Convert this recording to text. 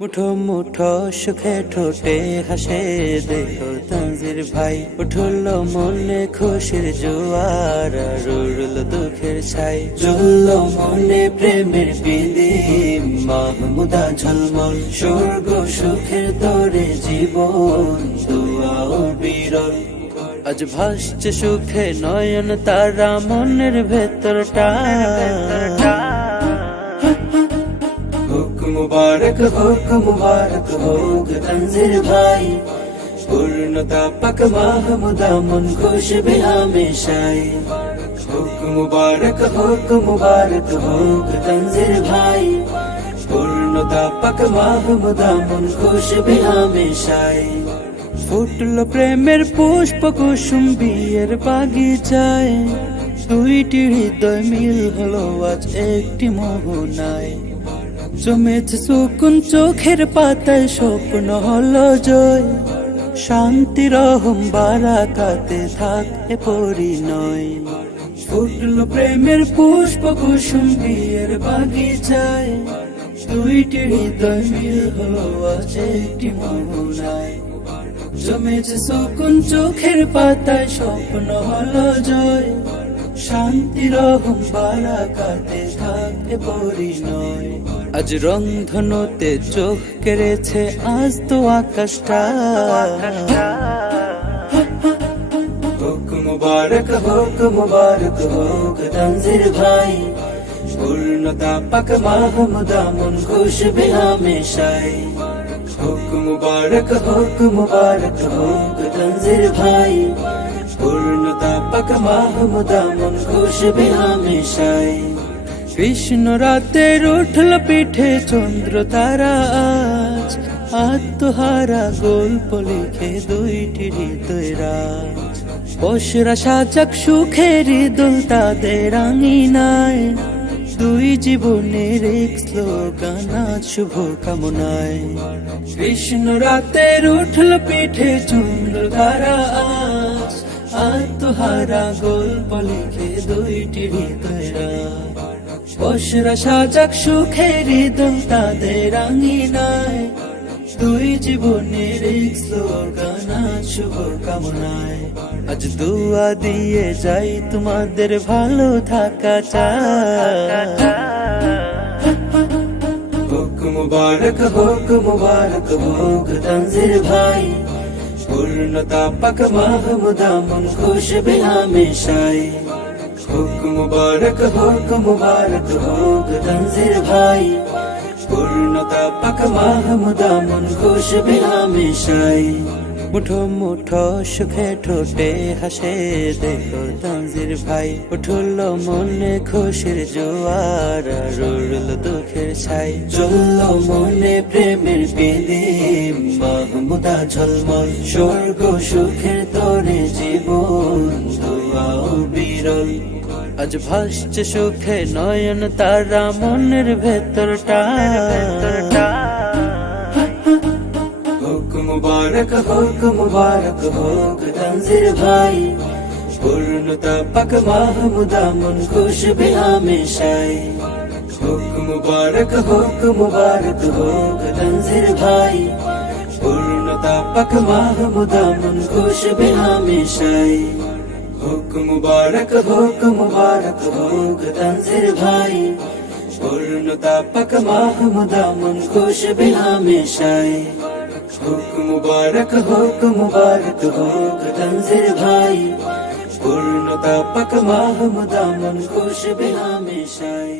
মুঠো মুঠো সুখে ঠোঁটে হাসে দেখো তানজির ভাই, উঠল মনে খুশির জোয়ার আর উড়ল দুঃখের ছাই, জ্বলল মনে প্রেমের প্রদীপ মাহমুদা ঝলমল, স্বর্গ সুখের তরে জীবন দুয়া ও বিরল। আজ ভাসছে সুখে নয়ন তারা মনের ভেতরটা, মুবারক হোক তানজির ভাই, পূর্ণতা পাক মাহমুদা মন খুশবে হামেশাই। মুবারক হোক তানজির ভাই, পূর্ণতা পাক মাহমুদা মন খুশবে হামেশাই। ফুটল প্রেমের পুষ্প কুসুম বিয়ের বাগিচায়, দুইটি হৃদয় মিল হলো আজ একটি মোহনায়, জমেছে সুকুন চোখের পাতায় স্বপ্ন হলো জয়, শান্তি রহম বারাকাতে থাকে পরিণয়। ফুটল প্রেমের পুষ্প কুসুম বিয়ের বাগিচায়, দুইটি হৃদয় মিল হলো আজ একটি মোহনায়, জমেছে সুকুন চোখের পাতায় স্বপ্ন হলো জয়, শান্তি রহম বারাকাতে থাকে পরিণয়। আজ রংধনুতে চোখ কেড়েছে আজ তো আকাশটা, মুবারক হোক তানজির ভাই, পূর্ণতা পাক মাহমুদা মন খুশবে হামেশাই। মুবারক হোক তানজির ভাই, পূর্ণতা পাক মাহমুদা মন খুশবে হামেশাই। কৃষ্ণ রাতের উঠল পিঠে চন্দ্র তারা আজ, আত্মহারা গল্প লিখে দুইটি হৃদয় রাজ, বসরা সাজাক সুখের দোল তাদের আঙিনায়, দুই জীবনের এক স্লোগান আজ শুভ কামনায়। কৃষ্ণ রাতের উঠল পিঠে চন্দ্র তারা আজ, আত্মহারা গল্প লিখে দুইটি হৃদয় রাজ, বসরা সাজাক সুখের দোল তাদের আঙিনায়, দুই জীবনের এক স্লোগান আজ শুভ কামনায়। আজ দুয়া দিয়ে যাই তোমাদের ভালো থাকা চাই। মুবারক হোক তানজির ভাই, পূর্ণতা পাক মাহমুদা মন খুশবে হামেশাই। মুবারক হোক তানজির ভাই, পূর্ণতা পাক মাহমুদা মন খুশবে হামেশাই। মুঠো মুঠো সুখে ঠোঁটে হাসে দেখো তানজির ভাই, উঠল মনে খুশির জোয়ার আর উড়ল দুঃখের ছাই, জ্বলল মনে প্রেমের প্রদীপ মাহমুদা ঝলমল, স্বর্গ সুখের তরে জীবন দুয়া ও বিরল। আজ ভাসছে সুখে নয়ন তারা মনের ভেতরটা, মুবারক হোক তানজির ভাই, পূর্ণতা পাক মাহমুদা মন খুশবে হামেশাই। মুবারক হোক তানজির ভাই, পূর্ণতা পাক মাহমুদা মন খুশবে হামেশাই। মুবারক হোক তানজির ভাই, পূর্ণতা পাক মাহমুদা মন খুশবে হামেশাই। মুবারক হোক তানজির ভাই, পূর্ণতা পাক মাহমুদা মন খুশবে হামেশাই।